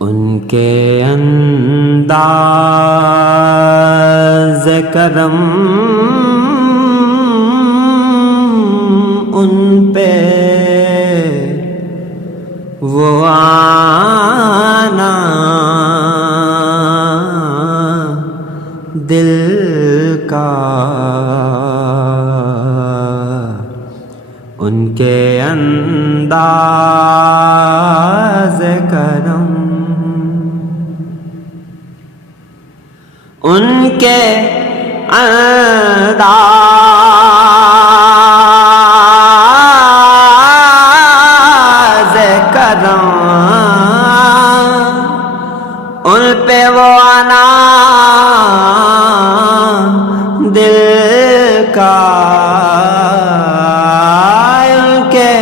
ان کے انداز کرم ان پہ وہ آنا دل کا، ان کے انداز کرم، ان کے انداز کرم ان پہ وہ آنا دل کا، ان کے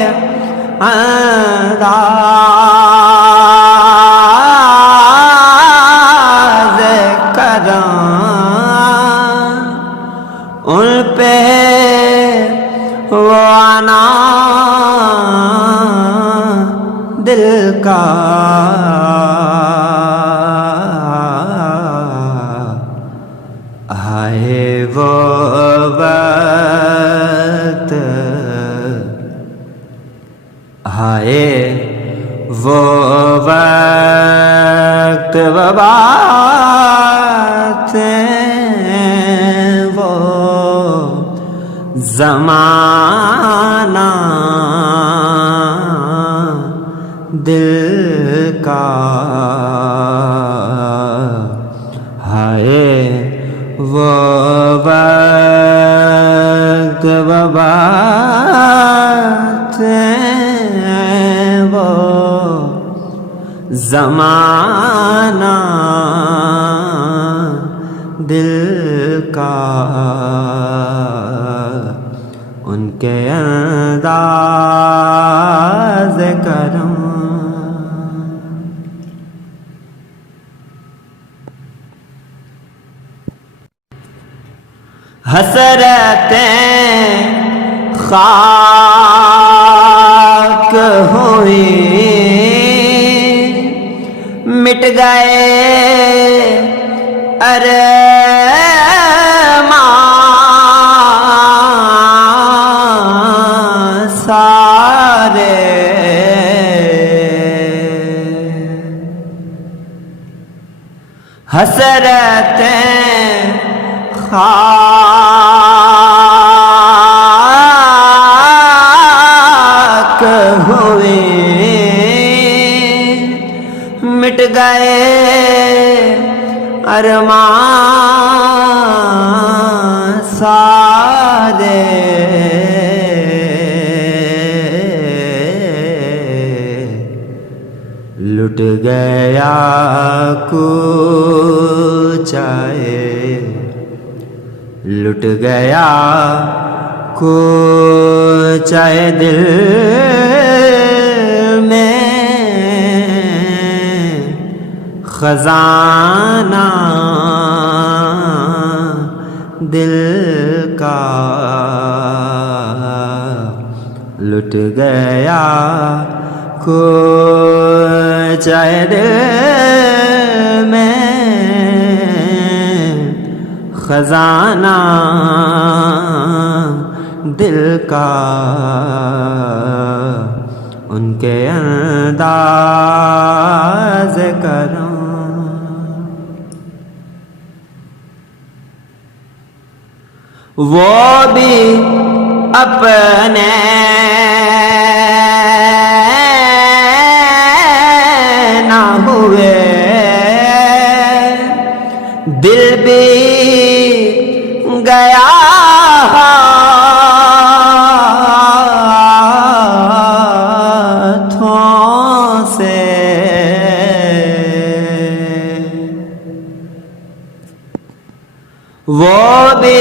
انداز کرم ان پہ وہ آنا دل کا، آئے وہ وقت، آئے وہ وقت وہ باتیں وہ زمانہ دل کا، ہائے وہ وقت وہ باتیں وہ زمانہ دل کا، ان کے انداز کرم، حسرتیں خاک ہوئی مٹ گئے ارمان سارے، حسرتیں خاک ہوئے مٹ گئے ارمان سارے، لٹ گیا کوچائے، لٹ گیا کوچائے دل میں خزانہ دل کا، لٹ گیا کوچائے دل میں خزانہ دل کا، ان کے انداز کرم، وہ بھی اپنے نہ ہوئے، دل بھی گیا ہاتھوں سے، وہ بھی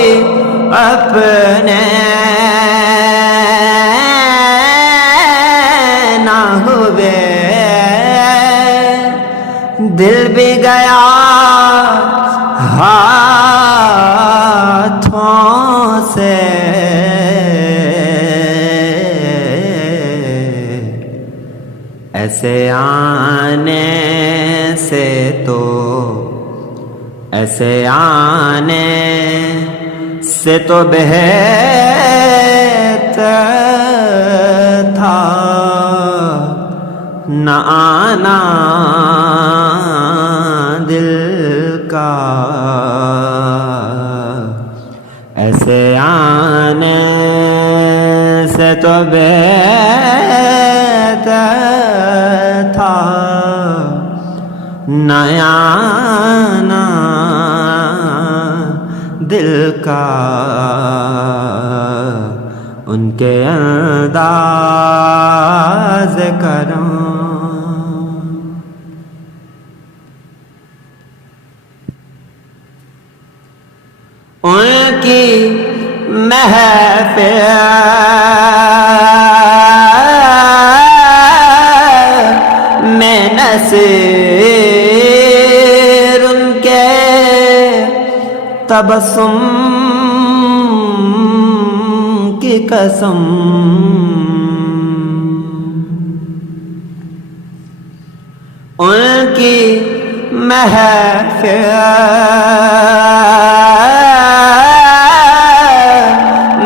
اپنے نہ ہوئے، دل بھی گیا ہاتھوں سے، ایسے آنے تو ایسے آنے سے تو بہتر تھا نہ آنا دل کا، ایسے آنے سے تو بہتر تھا نہ آنا دل کا، ان کے انداز کرم ان کی محفل میں نصیر ان کے تبسم کی قسم، ان کی محفل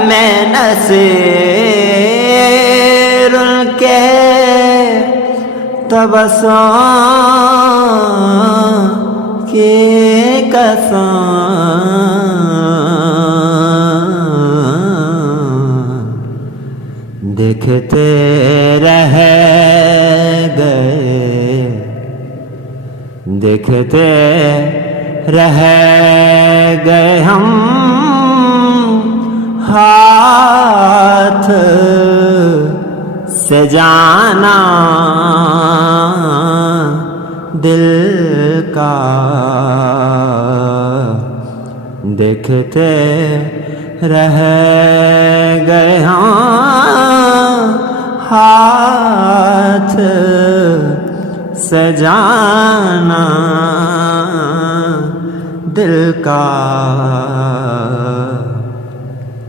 میں نصیر ان کے تبسم کی قسم، دیکھتے رہ گئے، دیکھتے رہ گئے ہم ہاتھ سے جانا دل کا، دیکھتے رہ گئے ہم ہاتھ سے جانا دل کا،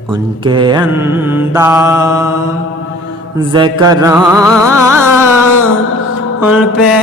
ان کے انداز کرم ان پہ